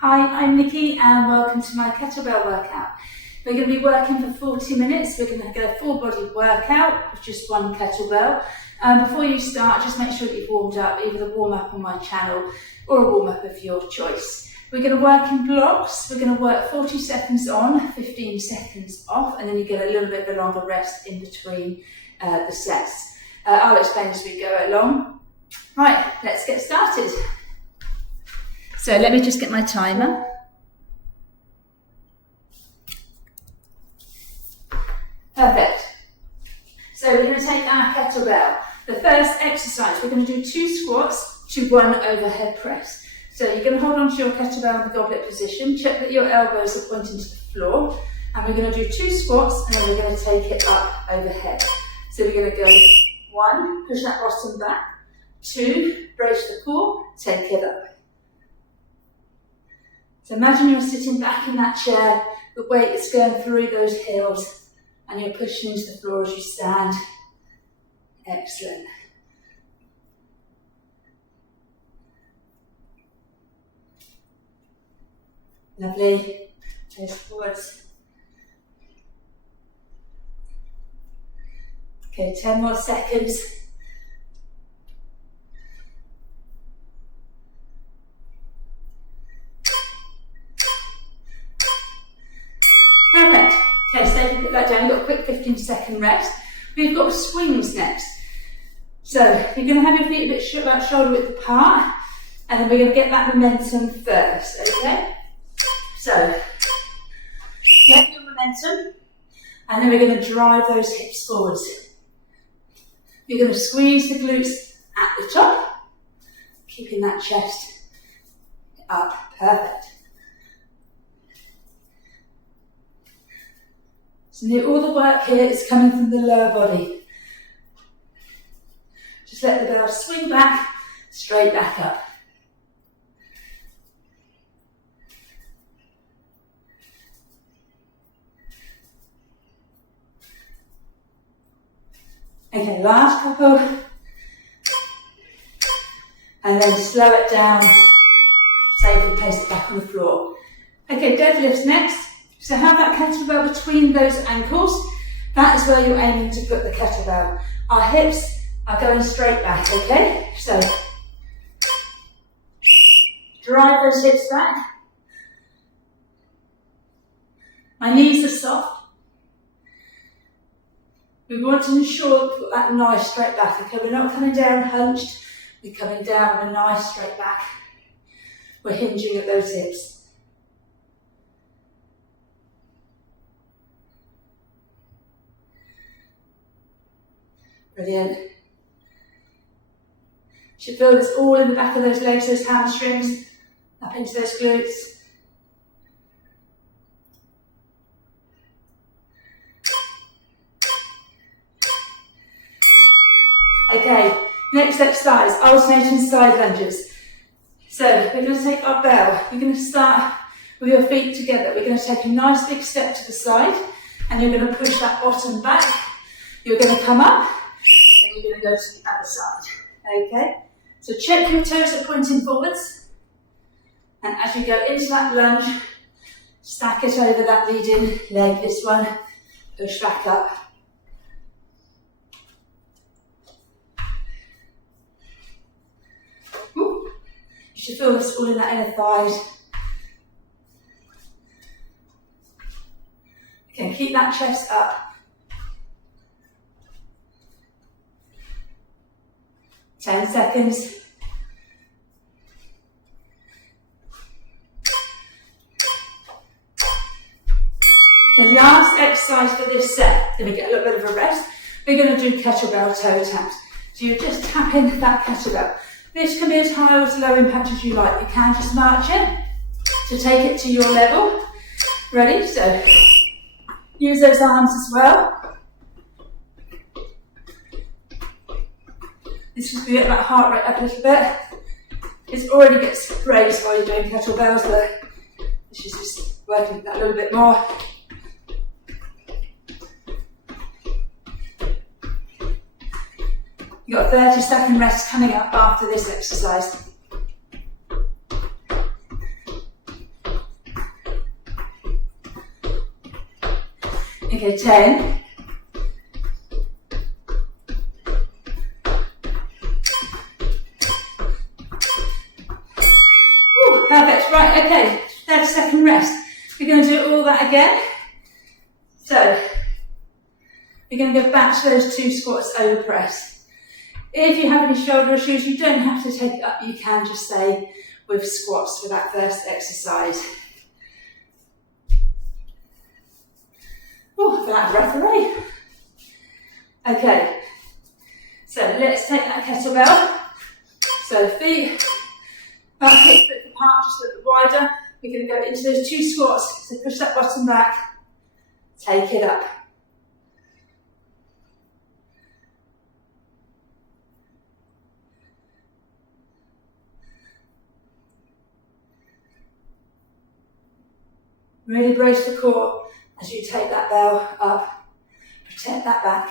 Hi, I'm Nikki and welcome to my kettlebell workout. We're going to be working for 40 minutes. We're going to go full body workout with just one kettlebell. Before you start, just make sure that you've warmed up, either the warm up on my channel or a warm up of your choice. We're going to work in blocks. We're going to work 40 seconds on, 15 seconds off, and then you get a little bit of a longer rest in between the sets. I'll explain as we go along. Right, let's get started. So let me just get my timer. Perfect. So we're going to take our kettlebell. The first exercise, we're going to do 2 squats to 1 overhead press. So you're going to hold on to your kettlebell in the goblet position, check that your elbows are pointing to the floor, and we're going to do 2 squats and then we're going to take it up overhead. So we're going to go 1, push that bottom back, 2, brace the core, take it up. So imagine you're sitting back in that chair, the weight is going through those heels and you're pushing into the floor as you stand. Excellent. Lovely. Toes forwards. Okay, 10 more seconds. Perfect. Okay, so you put that down, you've got a quick 15-second rest. We've got swings next. So you're going to have your feet a bit about shoulder width apart, and then we're going to get that momentum first, okay? So, get your momentum, and then we're going to drive those hips forwards. You're going to squeeze the glutes at the top, keeping that chest up. Perfect. So all the work here is coming from the lower body. Just let the bell swing back, straight back up. Okay, last couple. And then slow it down, safely place it back on the floor. Okay, deadlifts next. So have that kettlebell between those ankles. That is where you're aiming to put the kettlebell. Our hips are going straight back, okay? So drive those hips back. My knees are soft. We want to ensure we put that nice straight back, okay? We're not coming down hunched, we're coming down with a nice straight back. We're hinging at those hips. Brilliant. You should feel this all in the back of those legs, those hamstrings, up into those glutes. Okay, next exercise, alternating side lunges. So we're going to take our bell. You're going to start with your feet together. We're going to take a nice big step to the side and you're going to push that bottom back. You're going to come up and you're going to go to the other side. Okay, so check your toes are pointing forwards, and as you go into that lunge, stack it over that leading leg, this one, push back up. Ooh. You should feel this all in that inner thighs. Okay, keep that chest up. 10 seconds. Okay, last exercise for this set. Then we get a little bit of a rest. We're going to do kettlebell toe taps. So you're just tapping that kettlebell. This can be as high or as low impact as you like. You can just march it to take it to your level. Ready? So use those arms as well. This is to get that heart rate up a little bit. It already gets raised while you're doing kettlebells, but this is just working that a little bit more. You've got a 30-second rest coming up after this exercise. Okay, 10. Ooh, perfect, right, okay, 30-second rest. We're going to do all that again. So, we're going to go back to those 2 squats over press. If you have any shoulder issues, you don't have to take it up, you can just stay with squats for that first exercise. Oh, that breath away. Okay, so let's take that kettlebell. So feet, about hips width apart, just a little wider. We're going to go into those 2 squats. So push that bottom back, take it up. Really brace the core as you take that bell up. Protect that back.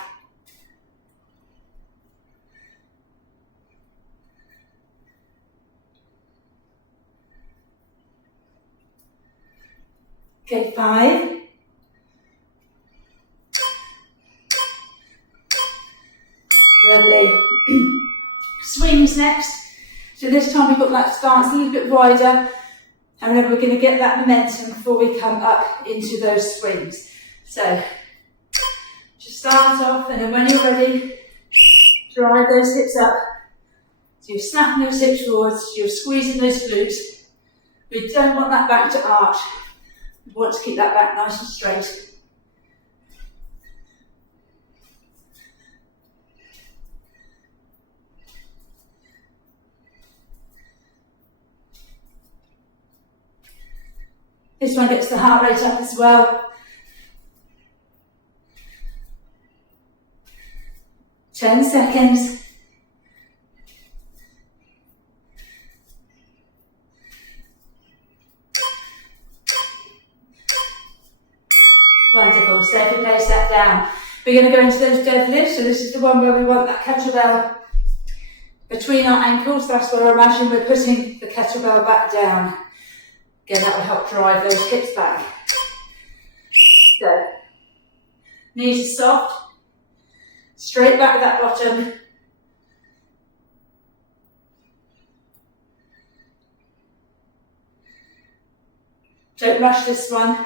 Okay, 5. Lovely. Swings next. So this time we've got that stance a little bit wider. And remember, we're going to get that momentum before we come up into those swings. So, just start off, and then when you're ready, drive those hips up. So you're snapping those hips forwards, you're squeezing those glutes. We don't want that back to arch. We want to keep that back nice and straight. This one gets the heart rate up as well. 10 seconds. Wonderful, safely place that down. We're going to go into those deadlifts, so this is the one where we want that kettlebell between our ankles. That's where I imagine we're putting the kettlebell back down. Again, that will help drive those hips back. So, knees are soft, straight back at that bottom. Don't rush this one.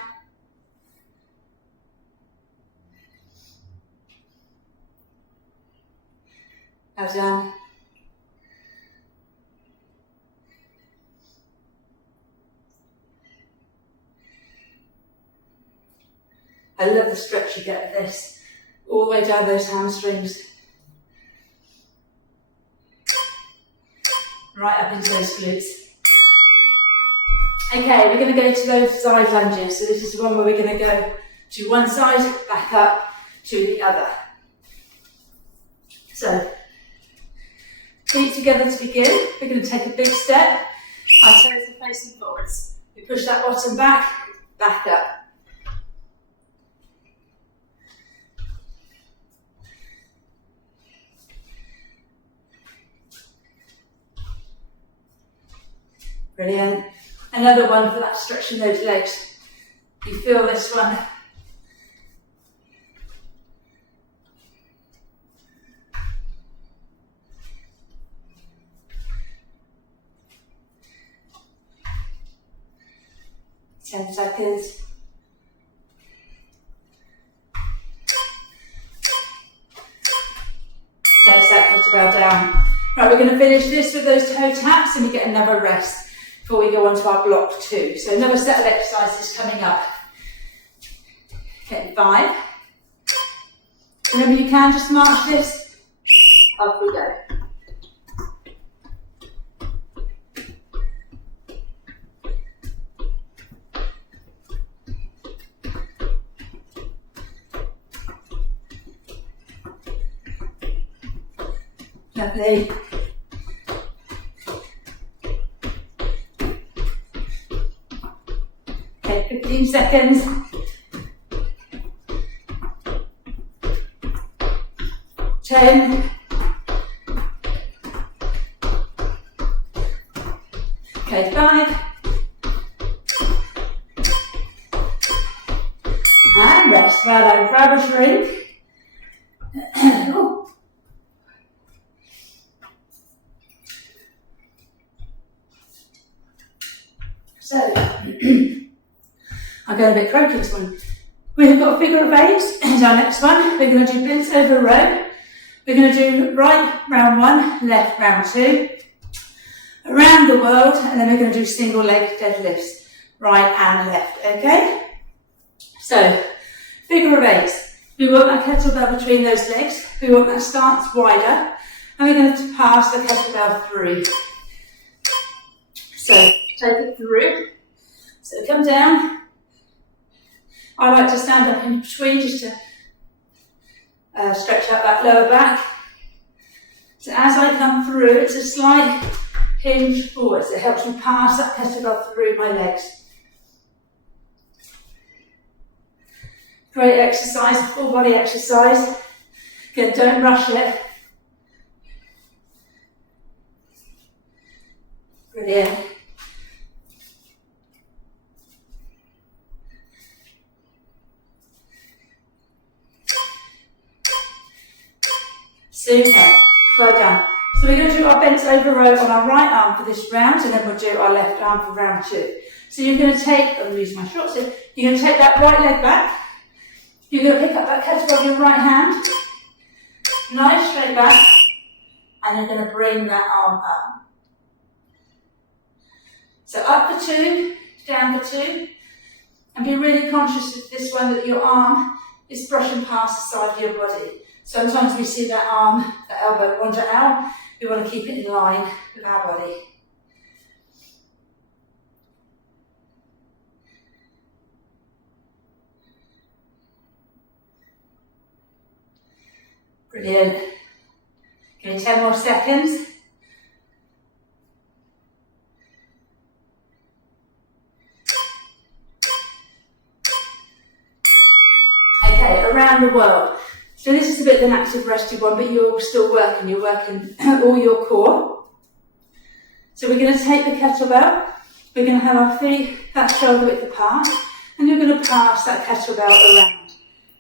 Well done. I love the stretch you get with this, all the way down those hamstrings. Right up into those glutes. Okay, we're going to go to those side lunges. So this is the one where we're going to go to one side, back up to the other. So, feet together to begin. We're going to take a big step. Our toes are facing forwards. We push that bottom back, back up. Brilliant. Another one for that stretching those legs. You feel this one. Ten seconds. Place that kettlebell down. Right, we're going to finish this with those toe taps and we get another rest before we go on to our block 2. So another set of exercises coming up. Okay, 5. Remember, you can just march this. Off we go. Lovely. Okay, 15 seconds. 10. Okay, 5. And rest. well done. Grab a drink. Ooh. So, I'm going a bit croaky this one. We've got a figure of 8 as our next one. We're going to do bends over row. We're going to do right round 1, left round 2, around the world, and then we're going to do single leg deadlifts, right and left, okay? So, figure of 8. We want that kettlebell between those legs. We want that stance wider, and we're going to pass the kettlebell through. So, take it through. So, come down. I like to stand up in between just to stretch out that lower back. So as I come through, it's a slight hinge forwards. It helps me pass that kettlebell through my legs. Great exercise, full body exercise. Again, don't rush it. Brilliant. Super, well done. So we're going to do our bent over row on our right arm for this round, and then we'll do our left arm for round 2. So you're going to take, I'm using my shorts here, you're going to take that right leg back, you're going to pick up that kettlebell with your right hand, nice straight back, and you're going to bring that arm up. So up for 2, down for 2, and be really conscious of this one that your arm is brushing past the side of your body. Sometimes we see that arm, that elbow wander out. We want to keep it in line with our body. Brilliant. Give me 10 more seconds. Okay, around the world. So this is a bit of an active rested one, but you're still working. You're working all your core. So we're going to take the kettlebell. We're going to have our feet that shoulder width apart, and you're going to pass that kettlebell around.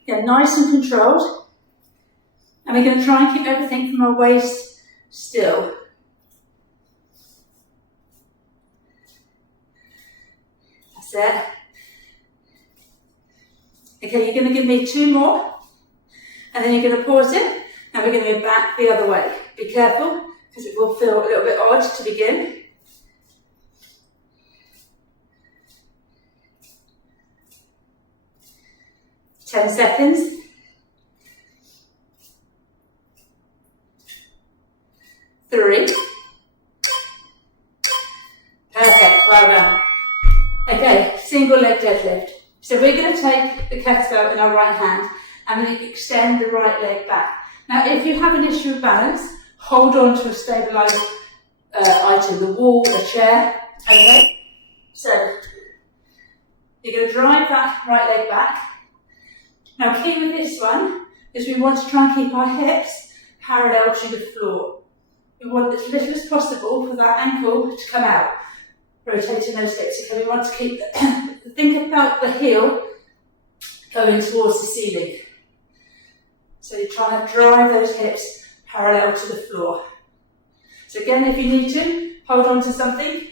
Again, nice and controlled. And we're going to try and keep everything from our waist still. That's it. Okay, you're going to give me 2 more. And then you're going to pause it, and we're going to go back the other way. Be careful, because it will feel a little bit odd to begin. Ten seconds. 3. Perfect, well done. Okay, single leg deadlift. So we're going to take the kettlebell in our right hand, and then extend the right leg back. Now, if you have an issue with balance, hold on to a stabilised item, the wall, the chair, okay? So, you're going to drive that right leg back. Now, key with this one is we want to try and keep our hips parallel to the floor. We want as little as possible for that ankle to come out, rotating those hips. Okay, we want to keep, think about the heel going towards the ceiling. So you're trying to drive those hips parallel to the floor. So again, if you need to, hold on to something.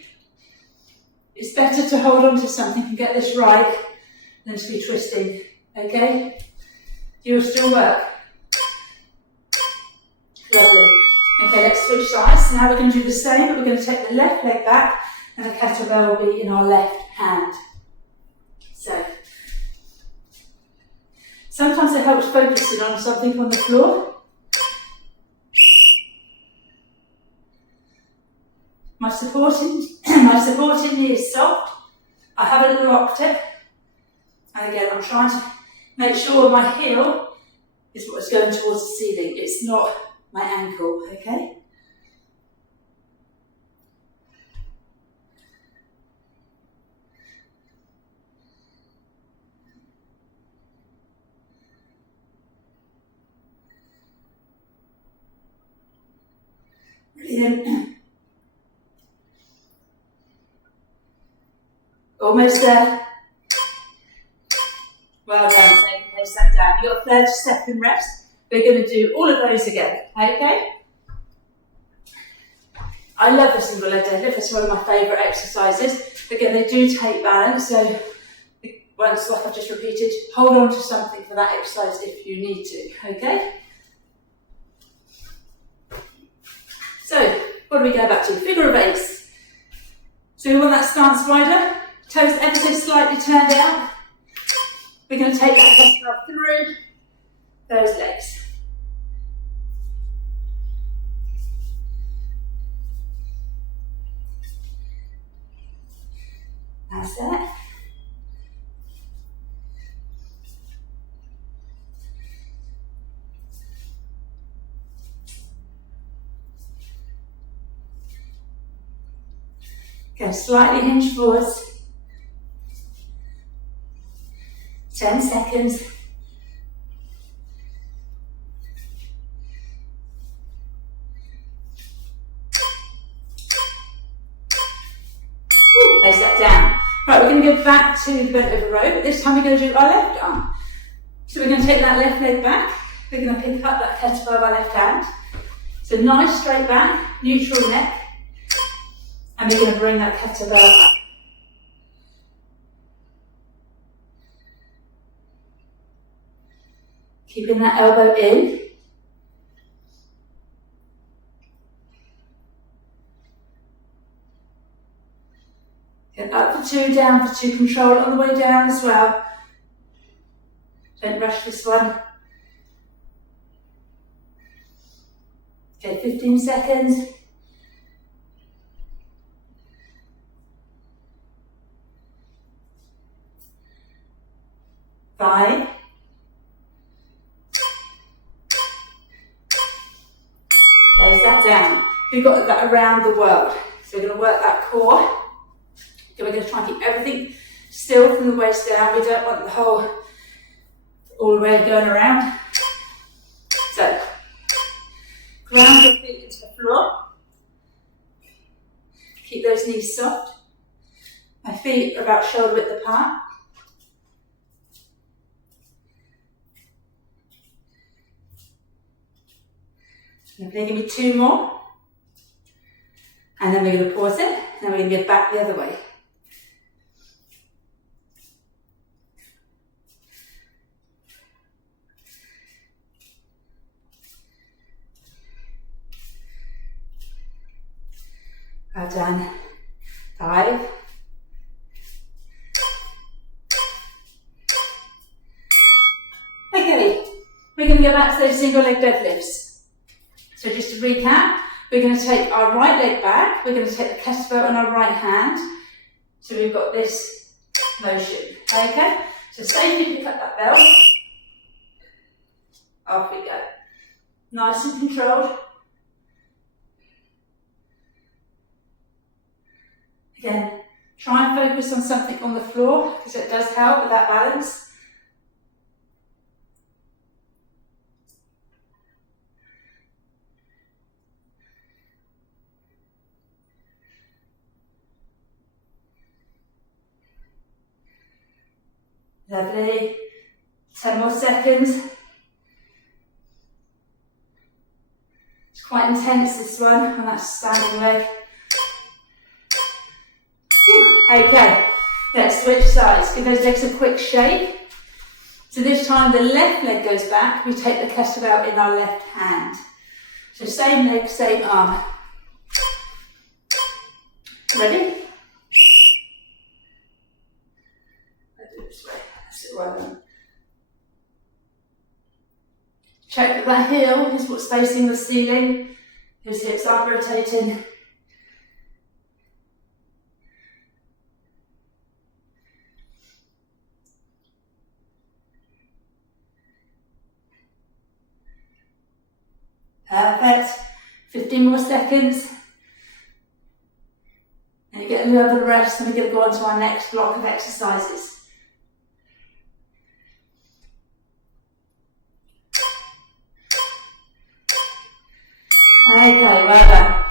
It's better to hold on to something and get this right than to be twisting, okay? You'll still work. Lovely. Okay, let's switch sides. Now we're going to do the same, but we're going to take the left leg back, and the kettlebell will be in our left hand. So, sometimes it helps focusing on something on the floor. My supporting knee is soft. I haven't locked it. And again, I'm trying to make sure my heel is what's going towards the ceiling. It's not my ankle, okay? Brilliant. Almost there. Well done. Same pace that down. You've got 30-second rest. We're going to do all of those again, okay? I love the single leg deadlift. It's one of my favourite exercises. Again, they do take balance, so once, like I've just repeated, hold on to something for that exercise if you need to, okay? So, what do we go back to? Figure of 8. So we want that stance wider, toes ever so slightly turned out. We're going to take that kettlebell through those legs. That's it. Go slightly hinge forwards. 10 seconds. Place that down. Right, we're going to go back to the bent over row, but this time we're going to do our left arm. So we're going to take that left leg back. We're going to pick up that kettlebell with our left hand. So nice straight back, neutral neck. And we're going to bring that kettlebell up. Keeping that elbow in. Get up for 2, down for 2, control on the way down as well. Don't rush this one. Okay, 15 seconds. 5. Place that down. We've got that around the world. So we're going to work that core. Okay, we're going to try and keep everything still from the waist down. We don't want the whole all the way going around. So, ground your feet into the floor. Keep those knees soft. My feet are about shoulder width apart. I'm going to give me 2 more. And then we're going to pause it. And then we're going to go back the other way. Well done. 5. Okay, we're going to go back to those single leg deadlifts. So just to recap, we're going to take our right leg back, we're going to take the kettlebell in our right hand. So we've got this motion, okay? So safely pick up that belt. Off we go. Nice and controlled. Again, try and focus on something on the floor because it does help with that balance. Lovely. 10 more seconds. It's quite intense, this one, on that standing leg. Okay, let's switch sides. Give those legs a quick shake. So this time the left leg goes back. We take the kettlebell in our left hand. So same leg, same arm. Ready? Check that that heel is what's facing the ceiling. Those hips aren't rotating. Perfect. 15 more seconds. And you get a little bit of rest, and we're going to go on to our next block of exercises. Okay, well done.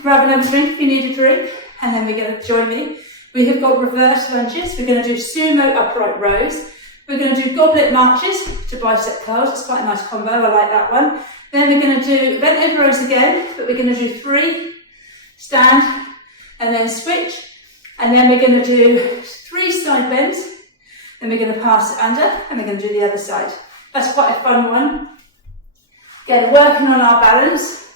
Grab another drink if you need a drink, and then we're going to join me. We have got reverse lunges. We're going to do sumo upright rows. We're going to do goblet marches to bicep curls. It's quite a nice combo, I like that one. Then we're going to do bent over rows again, but we're going to do 3, stand, and then switch. And then we're going to do 3 side bends. Then we're going to pass it under, and we're going to do the other side. That's quite a fun one. Again, working on our balance,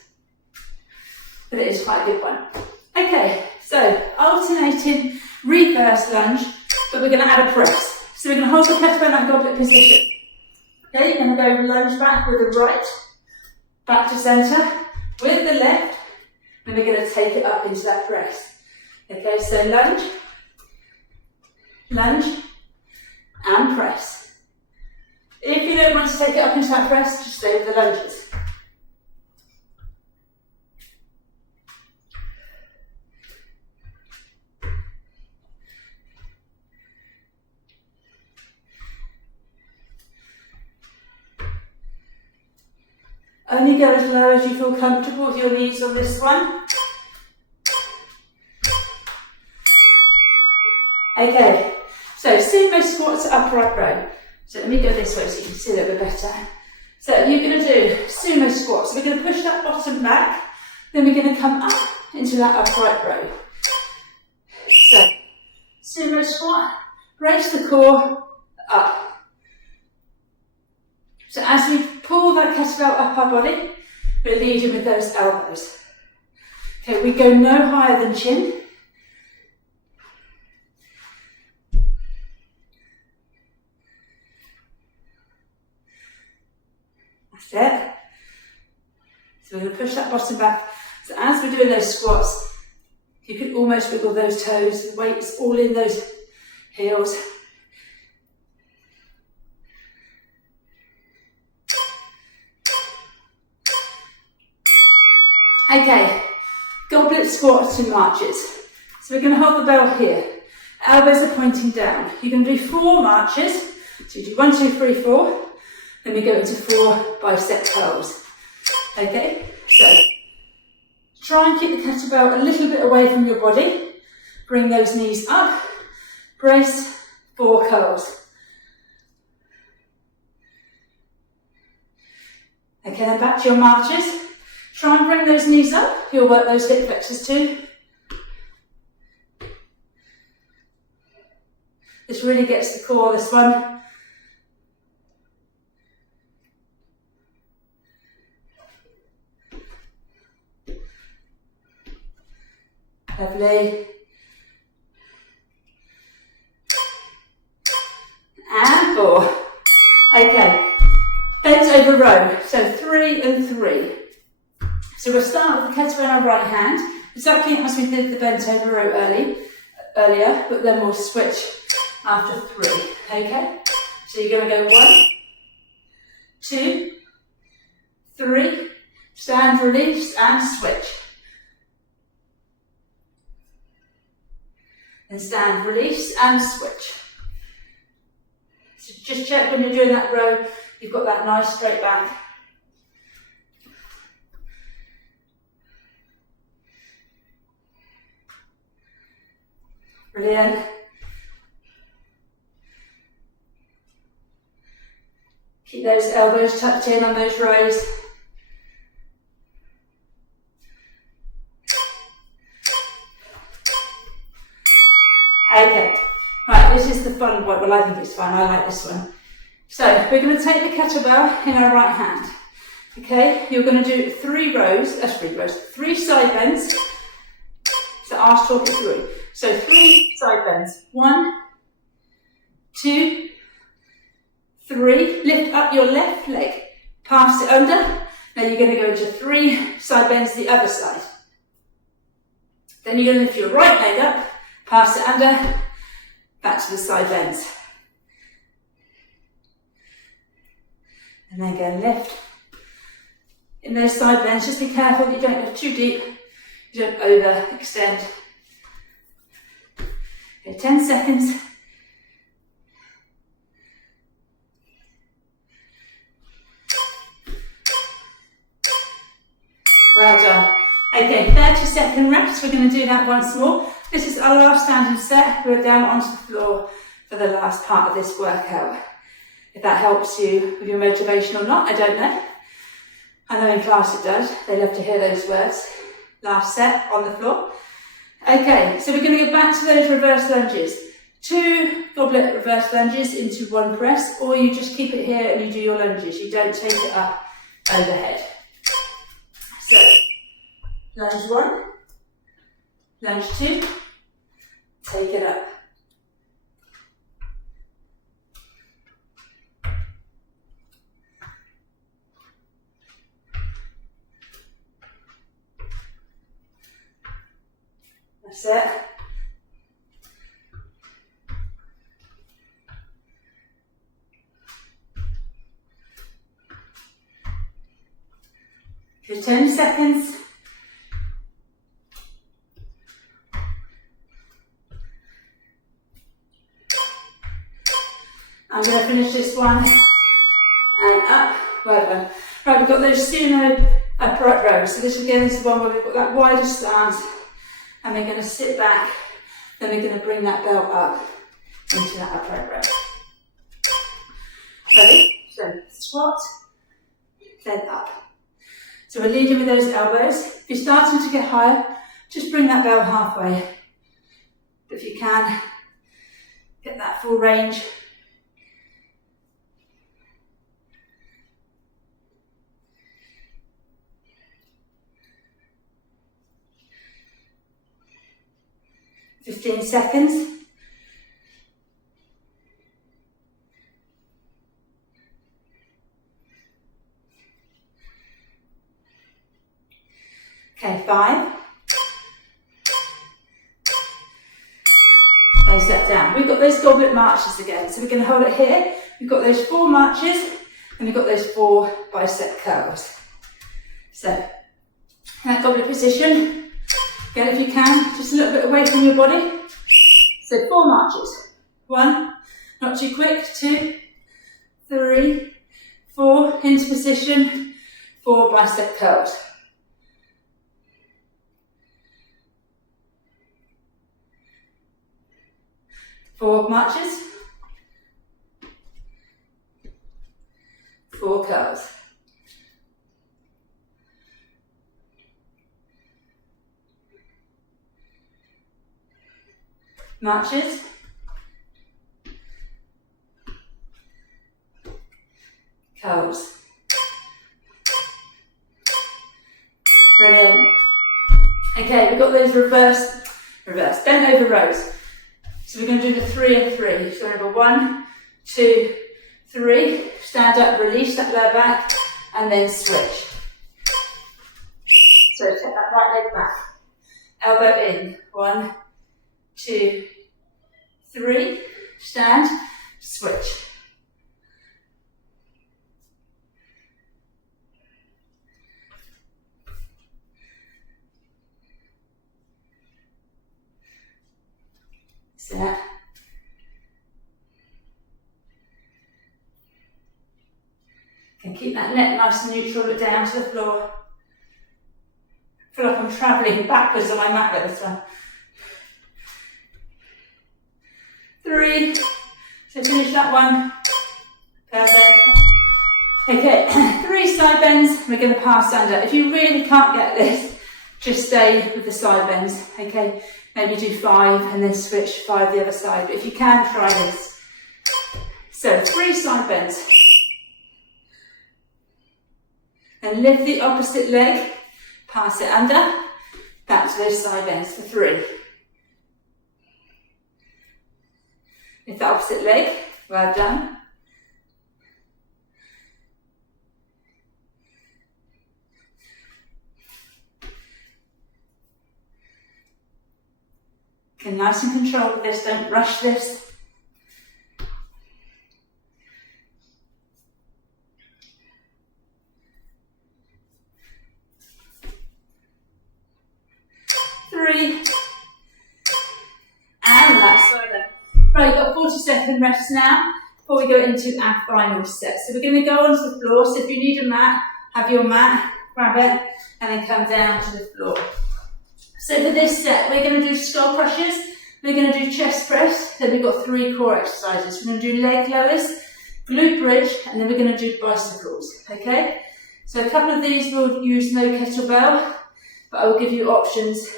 but it is quite a good one. Okay, so alternating reverse lunge, but we're going to add a press. So we're going to hold the kettlebell in that goblet position. Okay, you're going to go lunge back with the right, back to centre, with the left, and we're going to take it up into that press. Okay, so lunge, lunge, and press. If you don't want to take it up into that press, just stay with the lunges. Only go as low as you feel comfortable with your knees on this one. Okay, so sumo squats, upright row. So let me go this way so you can see a little bit better. So you're going to do sumo squats. We're going to push that bottom back, then we're going to come up into that upright row. So sumo squat, brace the core, up. So as we pull that kettlebell up our body, we're leading with those elbows. Okay, we go no higher than chin. That's it. So we're going to push that bottom back. So as we're doing those squats, you can almost wiggle those toes, the weight's all in those heels. Okay, goblet squats and marches. So we're going to hold the bell here. Elbows are pointing down. You're going to do 4 marches. So you do 1, 2, 3, 4. Then we go into 4 bicep curls. Okay, so try and keep the kettlebell a little bit away from your body. Bring those knees up. Brace, 4 curls. Okay, then back to your marches. Try and bring those knees up. You'll work those hip flexors too. This really gets the core, this one. Lovely. And 4. Okay, bent over row. So 3 and 3. So we'll start with the kettlebell in our right hand, exactly as we did the bent over row earlier, but then we'll switch after 3, okay? So you're going to go 1, 2, 3, stand, release, and switch. And stand, release, and switch. So just check when you're doing that row, you've got that nice straight back. Brilliant. Keep those elbows tucked in on those rows. Okay, right, this is the fun one. Well, I think it's fun. I like this one. So we're going to take the kettlebell in our right hand. Okay, you're going to do 3 rows, 3 side bends. So I'll talk it through. So 3 side bends. 1, 2, 3. Lift up your left leg. Pass it under. Now you're going to go into 3 side bends the other side. Then you're going to lift your right leg up. Pass it under. Back to the side bends. And then go lift. In those side bends, just be careful that you don't go too deep. You don't overextend. Okay, 10 seconds. Well done. Okay, 30-second rest. We're going to do that once more. This is our last standing set. We're down onto the floor for the last part of this workout. If that helps you with your motivation or not, I don't know. I know in class it does. They love to hear those words. Last set on the floor. Okay, so we're going to go back to those reverse lunges. 2 goblet reverse lunges into 1 press, or you just keep it here and you do your lunges. You don't take it up overhead. So, lunge 1, lunge 2, take it up. That's it. For 10 seconds. I'm going to finish this one and up. Well done. Right, we've got those sumo upright rows. So this again is the one where we've got that wider stance, and we're going to sit back. Then we're going to bring that belt up into that upright row. Ready? So squat, then up. So we're leading with those elbows. If you're starting to get higher, just bring that belt halfway. But if you can, get that full range. "15 seconds. Okay, 5. Place that down. We've got those goblet marches again. So we're going to hold it here. We've got those 4 marches and we've got those 4 bicep curls. So, that goblet position, again if you can, just a little bit away from your body. So 4 marches. 1, not too quick, 2, 3, 4, into position, 4 bicep curls. Four marches, 4 curls. Marches, curls. Brilliant. Okay, we've got those reverse, bent over rows. So we're going to do the 3 and 3. So remember 1, 2, 3. Stand up, release that lower back, and then switch. So take that right leg back. Elbow in. 1, 2, 3. Stand, switch. Set. Can keep that neck nice and neutral, look down to the floor. I feel like I'm travelling backwards on my mat with this one. 3. So finish that one. Perfect. Okay, 3 side bends. We're going to pass under. If you really can't get this, just stay with the side bends. Okay. Maybe do 5 and then switch 5 the other side. But if you can, try this. So 3 side bends. And lift the opposite leg, pass it under, back to those side bends for 3. Lift the opposite leg, well done. Okay, nice and control with this, don't rush this. Three. And that's so done. Right, you've got a 40-second rest now before we go into our final set. So we're going to go onto the floor. So if you need a mat, have your mat, grab it, and then come down to the floor. So for this set, we're going to do skull crushes, we're going to do chest press, then we've got 3 core exercises. We're going to do leg lowers, glute bridge, and then we're going to do bicycles, okay? So a couple of these will use no kettlebell, but I will give you options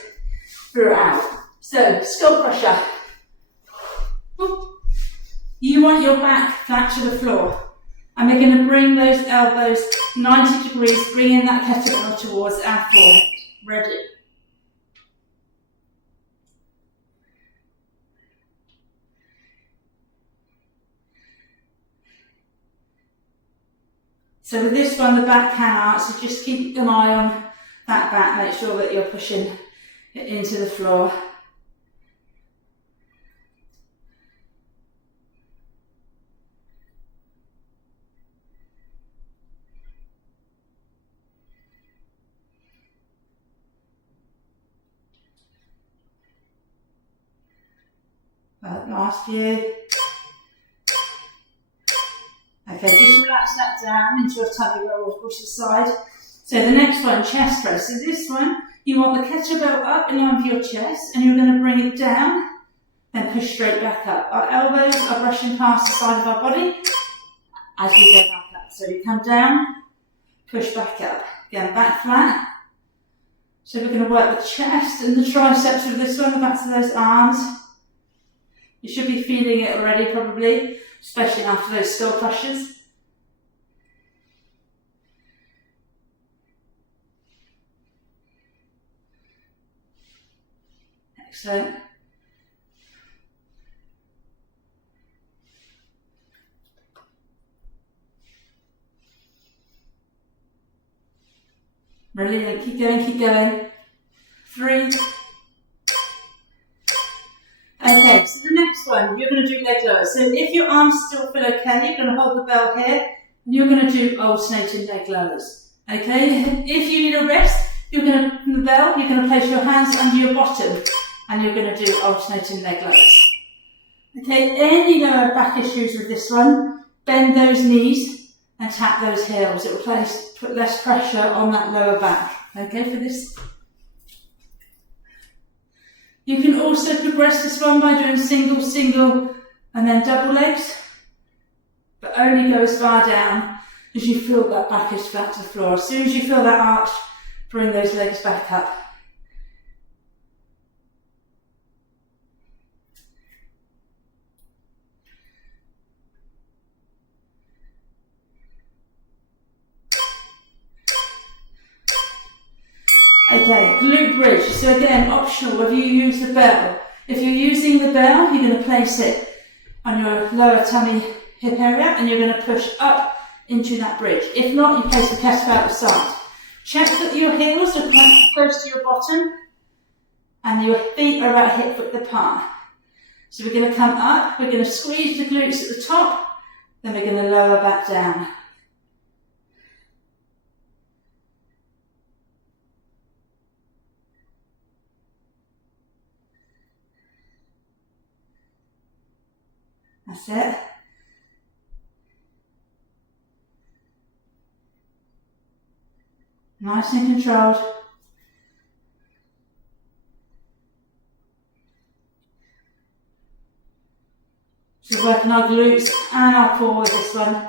throughout. So, skull crusher. You want your back flat to the floor. And we're going to bring those elbows 90 degrees, bringing that kettlebell towards our forehead. Ready? So with this one, the back can arch, so just keep an eye on that back, make sure that you're pushing it into the floor. Last few. Okay, just relax that down into a tummy roll or push aside. So the next one, chest press. So this one, you want the kettlebell up and onto your chest, and you're going to bring it down, then push straight back up. Our elbows are brushing past the side of our body as we go back up. So you come down, push back up. Again, back flat. So we're going to work the chest and the triceps with this one, the backs of those arms. You should be feeling it already probably, especially after those skull crushers. Excellent. Brilliant, keep going, keep going. 3. Okay, so the next one, you're going to do leg lowers. So if your arms still feel okay, you're going to hold the bell here, and you're going to do alternating leg lowers. Okay, if you need a rest, you're going to, from the bell, you're going to place your hands under your bottom, and you're going to do alternating leg lowers. Okay, any lower back issues with this one, bend those knees and tap those heels. It will put less pressure on that lower back. Okay, for this. You can also progress this one by doing single, single, and then double legs, but only go as far down as you feel that back is flat to the floor. As soon as you feel that arch, bring those legs back up. Okay, glute bridge. So again, optional whether you use the bell. If you're using the bell, you're going to place it on your lower tummy hip area and you're going to push up into that bridge. If not, you place the kettlebell at the side. Check that your heels are close to your bottom and your feet are about hip width apart. So we're going to come up, we're going to squeeze the glutes at the top, then we're going to lower back down. That's it. Nice and controlled. So we're working our glutes and our core with this one.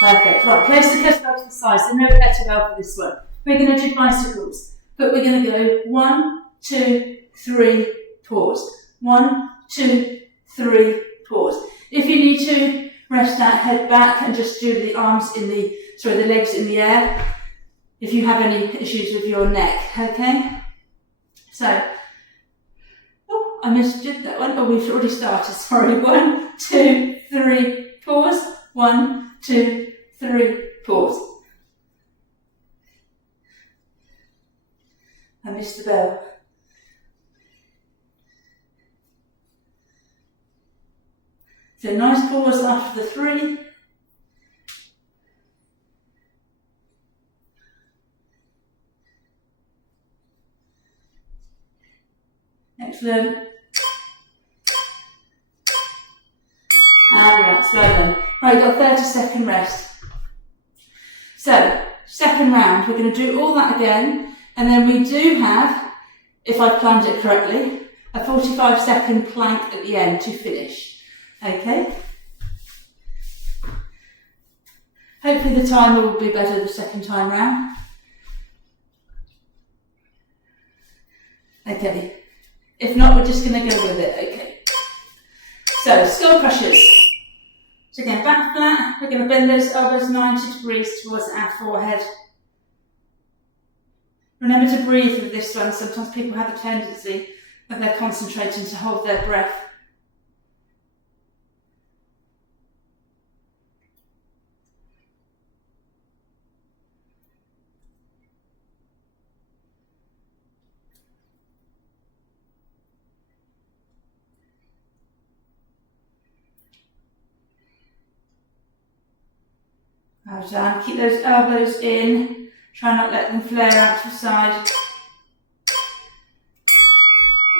Perfect. Right, place the kettlebell to the side. So no kettlebell for this one. We're going to do bicycles, but we're going to go 1, 2, 3, pause. 1, 2, 3, pause. If you need to, rest that head back and just do the arms in the, the legs in the air. If you have any issues with your neck, okay? So, oh, I misdid that one. Oh, we've already started, sorry. 1, 2, 3, pause. 1, 2, 3, pause. I missed the bell. So nice pause after the 3. Excellent. And relax, well done. Right, you've got a 30-second rest. So, second round, we're going to do all that again, and then we do have, if I planned it correctly, a 45-second plank at the end to finish. Okay? Hopefully the timer will be better the second time round. Okay, if not, we're just going to go with it. Okay, so skull crushers. So again, back flat, we're going to bend those elbows 90 degrees towards our forehead. Remember to breathe with this one. Sometimes people have a tendency when they're concentrating to hold their breath. Well done. Keep those elbows in. Try not let them flare out to the side.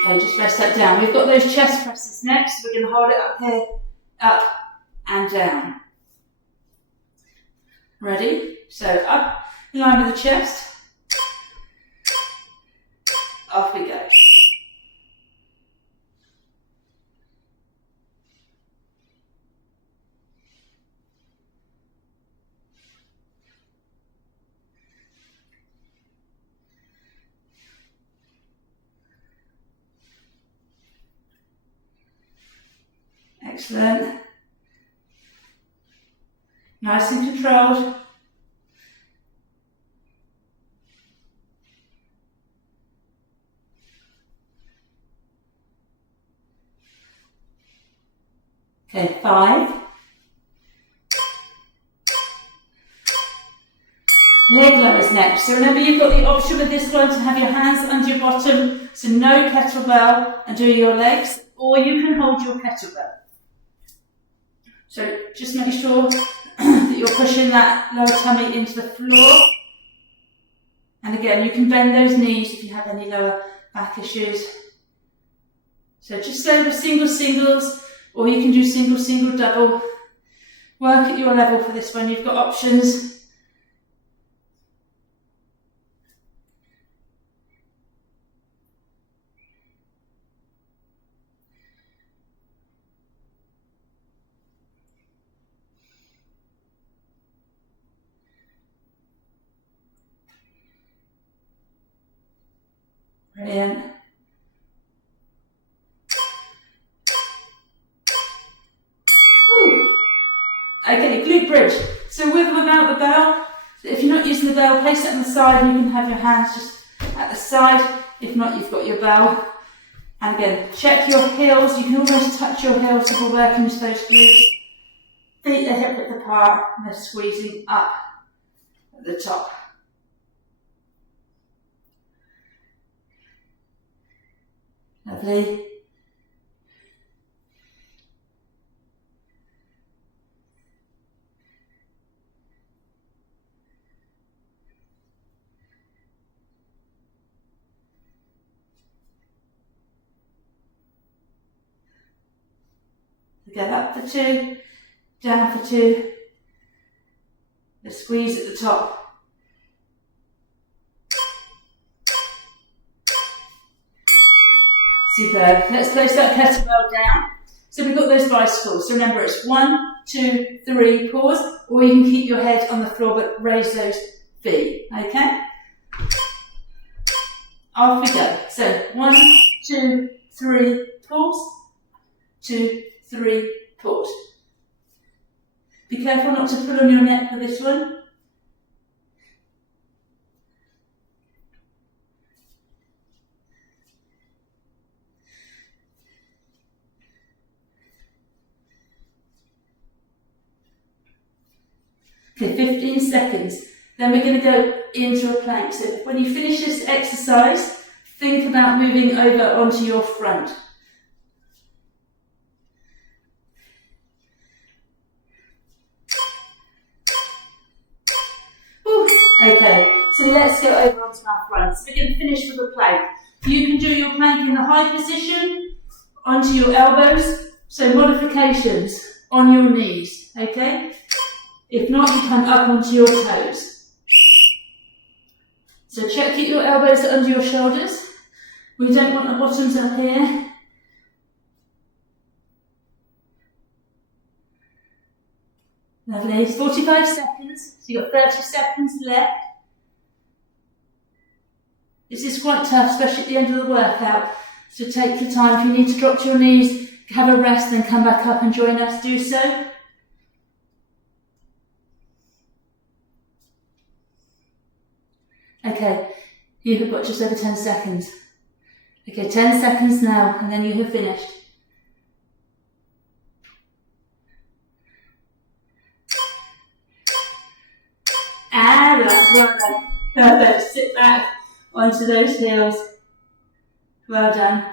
Okay, just rest that down. We've got those chest presses next. We're going to hold it up here, up and down. Ready? So up, in line with the chest. Off we go. Excellent. Nice and controlled. Okay, 5. Leg lowers next. So remember, you've got the option with this one to have your hands under your bottom, so no kettlebell and do your legs, or you can hold your kettlebell. So just make sure that you're pushing that lower tummy into the floor. And again, you can bend those knees if you have any lower back issues. So just stay with single singles, or you can do single, single, double. Work at your level for this one. You've got options. Brilliant. Woo. Okay, glute bridge. So with or without the bell, if you're not using the bell, place it on the side and you can have your hands just at the side. If not, you've got your bell. And again, check your heels. You can almost touch your heels if we're working into those glutes. Feet are hip width apart and they're squeezing up at the top. Lovely. Go up for 2, down for 2. The squeeze at the top. Superb. Let's place that kettlebell down. So we've got those bicycles. So remember, it's 1, 2, 3, pause, or you can keep your head on the floor but raise those feet. Okay? Off we go. So 1, 2, 3, pause. 2, 3, pause. Be careful not to pull on your neck for this one. Okay, 15 seconds. Then we're going to go into a plank. So when you finish this exercise, think about moving over onto your front. Okay, so let's go over onto our front. So we're going to finish with a plank. You can do your plank in the high position, onto your elbows, so modifications on your knees, okay? If not, you come up onto your toes. So check, keep your elbows under your shoulders. We don't want the bottoms up here. Lovely. It's 45 seconds. So you've got 30 seconds left. This is quite tough, especially at the end of the workout. So take your time. If you need to drop to your knees, have a rest, then come back up and join us. Do so. Okay, you have got just over 10 seconds. Okay, 10 seconds now, and then you have finished. And that's well done. Perfect. Sit back onto those heels. Well done.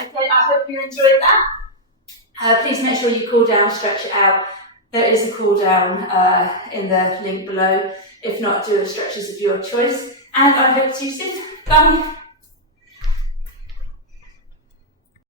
Okay, I hope you enjoyed that. Please make sure you cool down, stretch it out. There is a cool down in the link below. If not, do stretches of your choice. And I hope to see you soon. Bye.